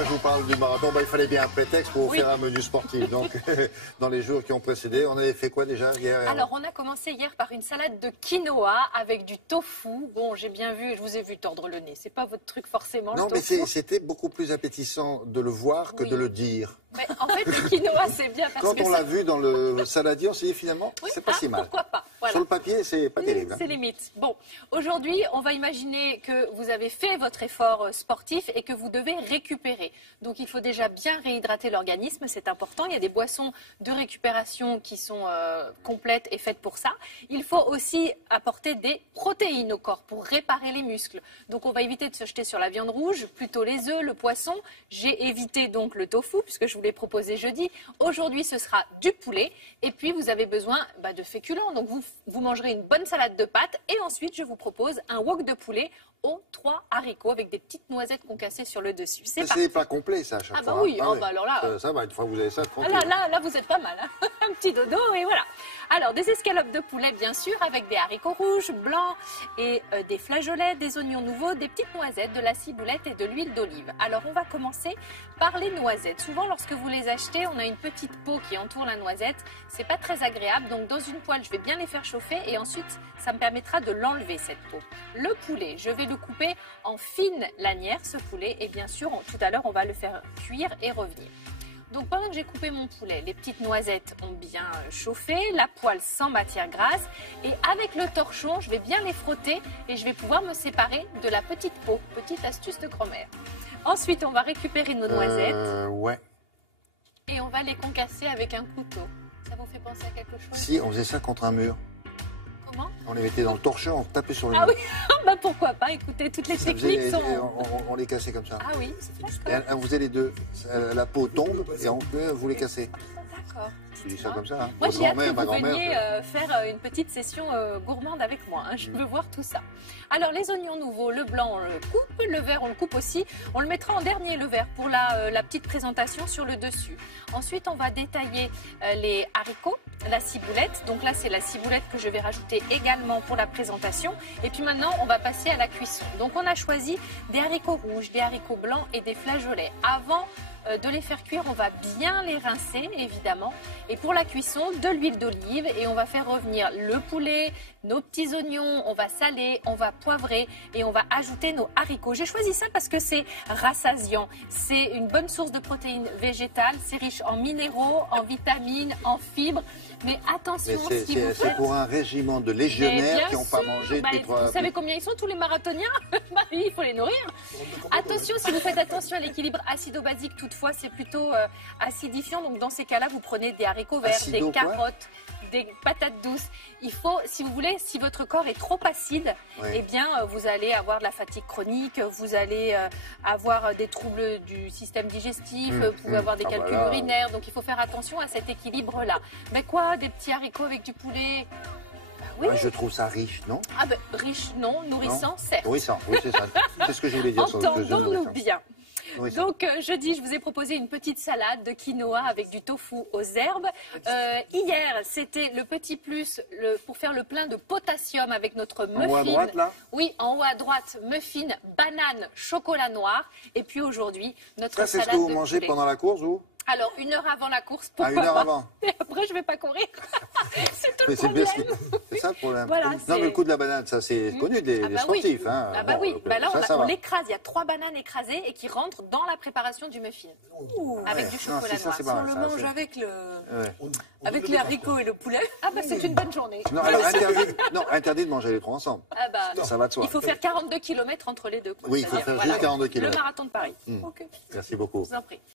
pourquoi je vous parle du marathon? Il fallait bien un prétexte pour vous faire un menu sportif. Donc, dans les jours qui ont précédé, on avait fait quoi déjà hier? Alors, on a commencé hier par une salade de quinoa avec du tofu. Bon, j'ai bien vu, je vous ai vu tordre le nez. C'est pas votre truc forcément, non, le tofu. mais c'était beaucoup plus appétissant de le voir que de le dire. Mais en fait, le quinoa, c'est bien parce que quand on l'a vu dans le saladier, on s'est dit finalement, c'est pas si mal. Pourquoi pas, voilà. Sur le papier, c'est pas terrible. C'est limite. Bon, aujourd'hui, on va imaginer que vous avez fait votre effort sportif et que vous devez récupérer. Donc, il faut déjà bien réhydrater l'organisme, c'est important. Il y a des boissons de récupération qui sont complètes et faites pour ça. Il faut aussi apporter des protéines au corps pour réparer les muscles. Donc, on va éviter de se jeter sur la viande rouge, plutôt les œufs, le poisson. J'ai évité donc le tofu puisque je vous l'ai proposé jeudi. Aujourd'hui, ce sera du poulet. Et puis, vous avez besoin de féculents. Donc, vous mangerez une bonne salade de pâtes. Et ensuite, je vous propose un wok de poulet aux 3 haricots avec des petites noisettes concassées sur le dessus. C'est pas complet, ça, à chaque fois. Oui, alors là... Ça va, une fois que vous avez ça, tranquille. Là, vous êtes pas mal. Hein. Un petit dodo, et voilà. Alors, des escalopes de poulet, bien sûr, avec des haricots rouges, blancs, et des flageolets, des oignons nouveaux, des petites noisettes, de la ciboulette et de l'huile d'olive. Alors, on va commencer par les noisettes. Souvent, lorsque vous les achetez, on a une petite peau qui entoure la noisette. C'est pas très agréable. Donc, dans une poêle, je vais bien les faire chauffer et ensuite, ça me permettra de l'enlever, cette peau. Le poulet, je vais le couper en fines lanières, ce poulet. Et bien sûr, tout à l'heure, on va le faire cuire et revenir. Donc pendant que j'ai coupé mon poulet, les petites noisettes ont bien chauffé, la poêle sans matière grasse. Et avec le torchon, je vais bien les frotter et je vais pouvoir me séparer de la petite peau. Petite astuce de grand-mère. Ensuite, on va récupérer nos noisettes. Ouais. Et on va les concasser avec un couteau. Ça vous fait penser à quelque chose? Si, on faisait ça contre un mur. Comment? On les mettait dans le torchon, on tapait sur le mur. Ah oui, pourquoi pas. Écoutez, toutes les techniques sont... On les cassait comme ça. Ah oui, et on faisait les deux. La peau tombe et vous les cassez. D'accord. Je dis ça comme ça. Hein. Moi, j'ai hâte que vous veniez faire une petite session gourmande avec moi. Hein. Je veux voir tout ça. Alors, les oignons nouveaux, le blanc, on le coupe. Le vert, on le coupe aussi. On le mettra en dernier, le vert, pour la petite présentation sur le dessus. Ensuite, on va détailler les haricots, la ciboulette. Donc là, c'est la ciboulette que je vais rajouter également pour la présentation. Et puis maintenant, on va passer à la cuisson. Donc, on a choisi des haricots rouges, des haricots blancs et des flageolets. Avant de les faire cuire, on va bien les rincer, évidemment. Et pour la cuisson, de l'huile d'olive et on va faire revenir le poulet, nos petits oignons, on va saler, on va poivrer et on va ajouter nos haricots. J'ai choisi ça parce que c'est rassasiant. C'est une bonne source de protéines végétales, c'est riche en minéraux, en vitamines, en fibres. Mais attention, c'est pour un régiment de légionnaires qui n'ont pas mangé depuis 3 Vous savez combien ils sont tous les marathoniens? Il faut les nourrir. Attention, si vous faites attention à l'équilibre acido-basique, toutefois, c'est plutôt acidifiant. Donc dans ces cas-là, vous prenez des haricots verts, des carottes, des patates douces. Il faut, si vous voulez, si votre corps est trop acide, eh bien, vous allez avoir de la fatigue chronique, vous allez avoir des troubles du système digestif, vous pouvez avoir des calculs urinaires. Donc, il faut faire attention à cet équilibre-là. Mais quoi, des petits haricots avec du poulet? Oui. Je trouve ça riche, non? Riche, non. Nourrissant, certes. Nourrissant, oui, c'est ça. C'est ce que je voulais dire. Entendons-nous bien. Donc, jeudi, je vous ai proposé une petite salade de quinoa avec du tofu aux herbes. Hier, c'était le petit plus pour faire le plein de potassium avec notre muffin. En haut à droite, là? Oui, en haut à droite, muffin, banane, chocolat noir. Et puis aujourd'hui, notre salade de poulet. Ça, c'est ce que vous mangez pendant la course, ou? Alors, 1 heure avant la course, pourquoi 1 heure avant. Et après, je ne vais pas courir. C'est tout le problème. problème. C'est ça le problème. Voilà, non, mais le coup de la banane, ça, c'est connu des sportifs. Hein. Oui. Là, on l'écrase. Il y a 3 bananes écrasées et qui rentrent dans la préparation du muffin. Avec du chocolat noir. Si on le mange avec les haricots et le poulet. C'est une bonne journée. Non, alors, interdit de manger les 3 ensemble. Ça va de soi. Il faut faire 42 km entre les deux. Oui, il faut faire juste 42 km. Le marathon de Paris. Merci beaucoup. Je vous en prie.